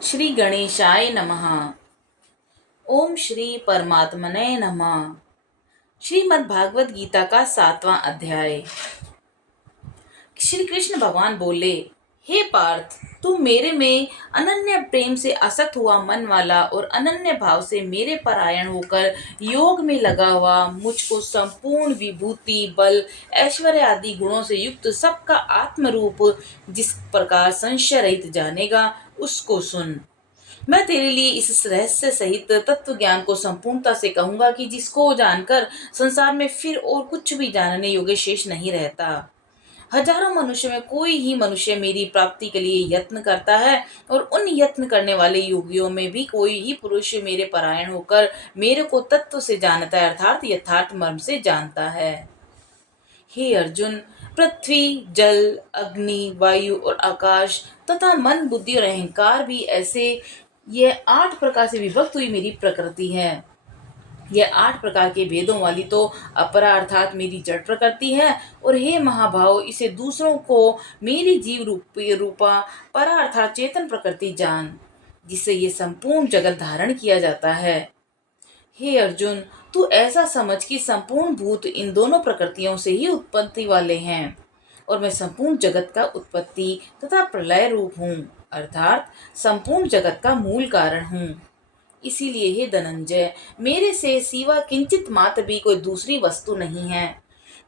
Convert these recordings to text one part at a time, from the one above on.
श्री गणेशाय नमः। ओम श्री परमात्मने नमः। श्रीमद् भागवत गीता का 7वां अध्याय। श्री कृष्ण भगवान बोले, हे पार्थ, तू मेरे में अनन्य प्रेम से आसक्त हुआ मन वाला और अनन्य भाव से मेरे परायण होकर योग में लगा हुआ, मुझको संपूर्ण विभूति, बल, ऐश्वर्य आदि गुणों से युक्त सबका आत्म रूप जिस प्रकार संशय रहित जानेगा, उसको सुन। मैं तेरे लिए इस रहस्य सहित तत्व ज्ञान को संपूर्णता से कहूंगा कि जिसको जानकर संसार में फिर और कुछ भी जानने योग्य शेष नहीं रहता। हजारों मनुष्य में कोई ही मनुष्य मेरी प्राप्ति के लिए यत्न करता है, और उन यत्न करने वाले योगियों में भी कोई ही पुरुष मेरे परायण होकर मेरे को तत्व से जानता है, अर्थात यथार्थ मर्म से जानता है। हे अर्जुन, पृथ्वी, जल, अग्नि, वायु और आकाश तथा मन, बुद्धि और अहंकार भी ऐसे ये 8 प्रकार से विभक्त हुई मेरी प्रकृति है। यह 8 प्रकार के भेदों वाली तो अपरा अर्थात मेरी जड़ प्रकृति है। और हे महाभाव, इसे दूसरों को मेरी जीव रूपा परा अर्थात चेतन प्रकृति जान, जिससे ये संपूर्ण जगत धारण किया जाता है। हे अर्जुन, तू ऐसा समझ कि संपूर्ण भूत इन दोनों प्रकृतियों से ही उत्पत्ति वाले हैं, और मैं संपूर्ण जगत का उत्पत्ति तथा प्रलय रूप हूँ, अर्थात संपूर्ण जगत का मूल कारण हूँ। इसीलिए हे धनंजय, मेरे से सिवा किंचित मात्र भी कोई दूसरी वस्तु नहीं है।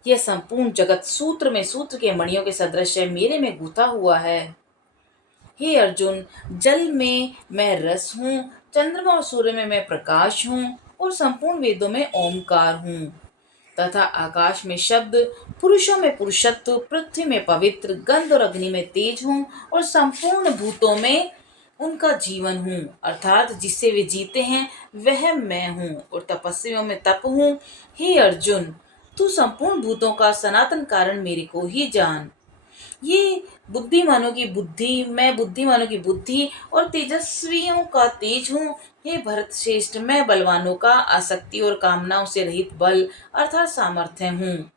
यह संपूर्ण जगत सूत्र में सूत्र के मणियों के सदृश मेरे में गुथा हुआ है। हे अर्जुन, जल में मैं रस हूँ, चंद्रमा और सूर्य में मैं प्रकाश हूँ, और संपूर्ण वेदों में ओमकार हूँ, तथा आकाश में शब्द, पुरुषों में पुरुषत्व, पृथ्वी में पवित्र, गंध और अग्नि में तेज हूँ, और संपूर्ण भूतों में उनका जीवन हूँ, अर्थात जिससे वे जीते हैं वह मैं हूँ, और तपस्वियों में तप हूँ। हे अर्जुन, तू संपूर्ण भूतों का सनातन कारण मेरे को ही जान। ये बुद्धिमानों की बुद्धि, मैं बुद्धिमानों की बुद्धि और तेजस्वियों का तेज हूँ। हे भरत श्रेष्ठ, मैं बलवानों का आसक्ति और कामनाओं से रहित बल अर्थात सामर्थ्य हूँ,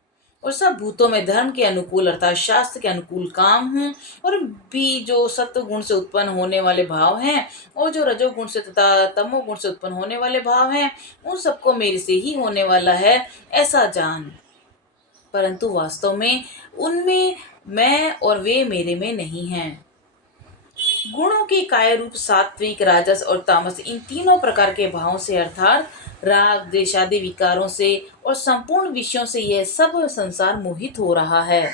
और सब भूतों में धर्म के अनुकूल अर्थात शास्त्र के अनुकूल काम हूँ। और भी जो सत्व गुण से उत्पन्न होने वाले भाव हैं, और जो रजोगुण से तथा तमोगुण से उत्पन्न होने वाले भाव हैं, उन सबको मेरे से ही होने वाला है, ऐसा जान। परंतु वास्तव में उनमें मैं और वे मेरे में नहीं हैं। गुणों के काय रूप सात्विक, राजस और तामस, इन तीनों प्रकार के भावों से अर्थात राग, द्वेष आदि विकारों से और संपूर्ण विषयों से यह सब संसार मोहित हो रहा है।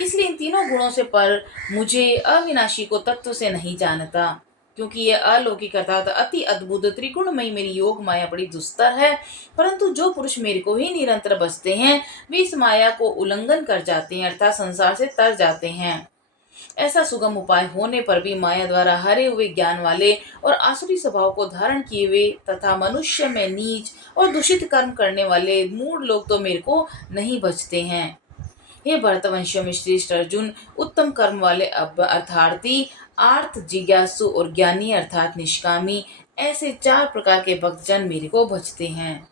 इसलिए इन तीनों गुणों से पर मुझे अविनाशी को तत्व से नहीं जानता, क्योंकि यह अलौकिक अर्थात अति अद्भुत त्रिगुणमयी मेरी योग माया बड़ी दुस्तर है। परंतु जो पुरुष मेरे को ही निरंतर बसते हैं, वे इस माया को उल्लंघन कर जाते हैं, अर्थात संसार से तर जाते हैं। ऐसा सुगम उपाय होने पर भी माया द्वारा हरे हुए ज्ञान वाले और आसुरी स्वभाव को धारण किए हुए तथा मनुष्य में नीच और दूषित कर्म करने वाले मूढ़ लोग तो मेरे को नहीं बचते हैं। हे भरतवंशियों में श्रेष्ठ अर्जुन, उत्तम कर्म वाले अर्थार्थी, आर्थ, जिज्ञासु और ज्ञानी अर्थात निष्कामी, ऐसे 4 प्रकार के भक्तजन मेरे को भजते हैं।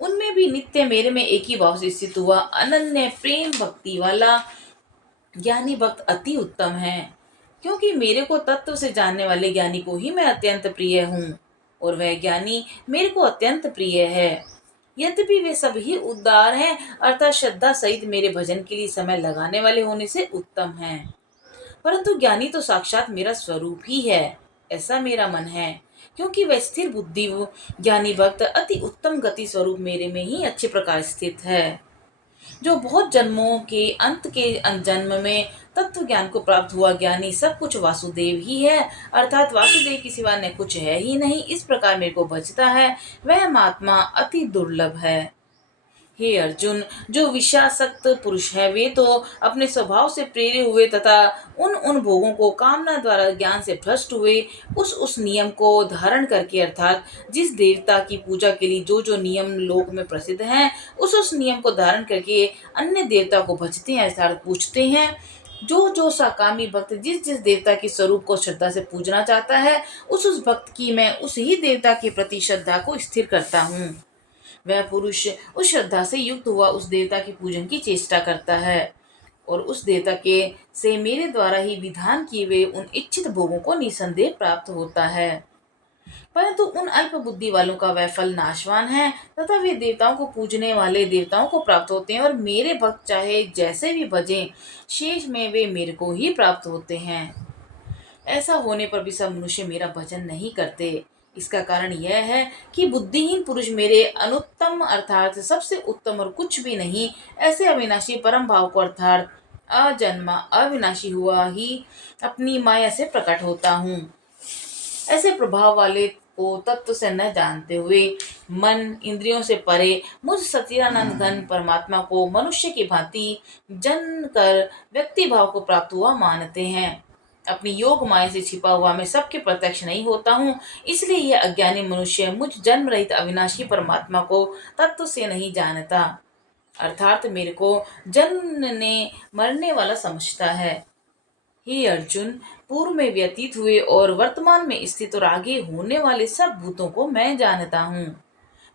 उनमें भी नित्य मेरे में एक ही भाव से स्थित हुआ अनन्य प्रेम भक्ति वाला ज्ञानी भक्त अति उत्तम है, क्योंकि मेरे को तत्व से जानने वाले ज्ञानी को ही मैं अत्यंत प्रिय हूँ, और वह ज्ञानी मेरे को अत्यंत प्रिय है। यद्यपि वे सब ही उदार हैं, अर्थात श्रद्धा सहित मेरे भजन के लिए समय लगाने वाले होने से उत्तम हैं। परंतु ज्ञानी तो साक्षात मेरा स्वरूप ही है, ऐसा मेरा मन है, क्योंकि वह स्थिर बुद्धि ज्ञानी भक्त अति उत्तम गति स्वरूप मेरे में ही अच्छे प्रकार स्थित है। जो बहुत जन्मों के अंत के जन्म में तत्व ज्ञान को प्राप्त हुआ ज्ञानी सब कुछ वासुदेव ही है, अर्थात वासुदेव के सिवा न कुछ है ही नहीं, इस प्रकार मेरे को भजता है, वह महात्मा अति दुर्लभ है। हे अर्जुन, जो विषयासक्त पुरुष है वे तो अपने स्वभाव से प्रेरित हुए तथा उन उन भोगों को कामना द्वारा ज्ञान से भ्रष्ट हुए उस नियम को धारण करके अर्थात जिस देवता की पूजा के लिए जो जो नियम लोक में प्रसिद्ध हैं, उस नियम को धारण करके अन्य देवता को भजते हैं अर्थात पूछते हैं। जो जो साकामी भक्त जिस जिस देवता के स्वरूप को श्रद्धा से पूजना चाहता है, उस भक्त की मैं उस ही देवता के प्रति श्रद्धा को स्थिर करता हूँ। वह पुरुष उस श्रद्धा से युक्त हुआ उस देवता के पूजन की चेष्टा करता है। और उस देवता के से मेरे द्वारा ही विधान किए हुए उन इच्छित भोगों को निसंदेह प्राप्त होता है। परंतु उन अल्प बुद्धि वालों का वह फल नाशवान है तथा वे देवताओं को पूजने वाले देवताओं को प्राप्त होते हैं और मेरे भक्त चाहे जैसे भी भजें शेष में वे मेरे को ही प्राप्त होते हैं। ऐसा होने पर भी सब मनुष्य मेरा भजन नहीं करते। इसका कारण यह है कि बुद्धिहीन पुरुष मेरे अनुत्तम अर्थात सबसे उत्तम और कुछ भी नहीं ऐसे अविनाशी परम भाव को अर्थात अजन्मा अविनाशी हुआ ही अपनी माया से प्रकट होता हूँ। ऐसे प्रभाव वाले को तत्व से न जानते हुए मन इंद्रियों से परे मुझ सच्चिदानंद घन परमात्मा को मनुष्य की भांति जन कर व्यक्ति भाव को प्राप्त हुआ मानते हैं। अपनी योग माया से छिपा हुआ मैं सबके प्रत्यक्ष नहीं होता हूँ, इसलिए यह अज्ञानी मनुष्य मुझ जन्म रहित अविनाशी परमात्मा को तत्व से नहीं जानता, अर्थात मेरे को जन्मने मरने वाला समझता है। हे अर्जुन, पूर्व में व्यतीत हुए और वर्तमान में स्थित और आगे होने वाले सब भूतों को मैं जानता हूँ,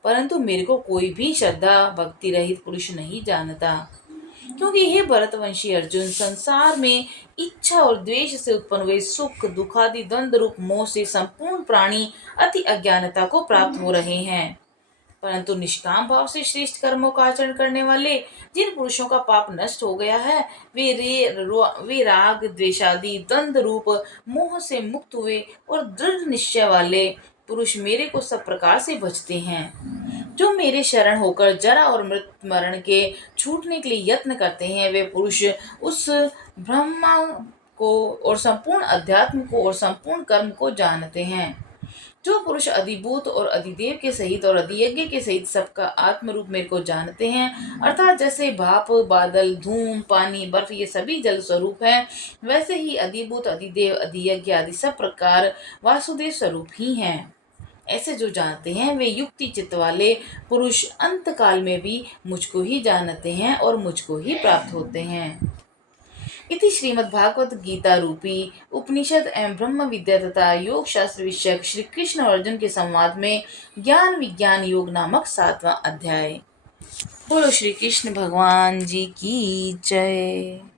परंतु मेरे को कोई भी श्रद्धा भक्ति रहित पुरुष नहीं जानता। क्योंकि हे भरतवंशी अर्जुन, संसार में इच्छा और द्वेष से उत्पन्न हुए सुख दुखादि द्वंद्व रूप मोह से संपूर्ण प्राणी अति अज्ञानता को प्राप्त हो रहे हैं। परंतु निष्काम भाव से श्रेष्ठ कर्मों का आचरण करने वाले जिन पुरुषों का पाप नष्ट हो गया है वे राग द्वेषादि द्वंद्व रूप मोह से मुक्त हुए और दृढ़ निश्चय वाले पुरुष मेरे को सब प्रकार से भजते हैं। जो मेरे शरण होकर जरा और मृत्यु मरण के छूटने के लिए यत्न करते हैं वे पुरुष उस ब्रह्मा को और संपूर्ण अध्यात्म को और संपूर्ण कर्म को जानते हैं। जो पुरुष अधिभूत और अधिदेव के सहित और अधियज्ञ के सहित सबका आत्म रूप मेरे को जानते हैं, अर्थात जैसे भाप बादल धूम पानी बर्फ ये सभी जल स्वरूप है, वैसे ही अधिभूत अधिदेव अधियज्ञ आदि सब प्रकार वासुदेव स्वरूप ही हैं। ऐसे जो जानते हैं वे युक्ति चित्त वाले पुरुष अंत काल में भी मुझको ही जानते हैं और मुझको ही प्राप्त होते हैं। इति श्रीमद् भागवत गीता रूपी उपनिषद एवं ब्रह्म विद्या तथा योग शास्त्र विषयक श्री कृष्ण और अर्जुन के संवाद में ज्ञान विज्ञान योग नामक 7वां अध्याय। बोलो श्री कृष्ण भगवान जी की जय।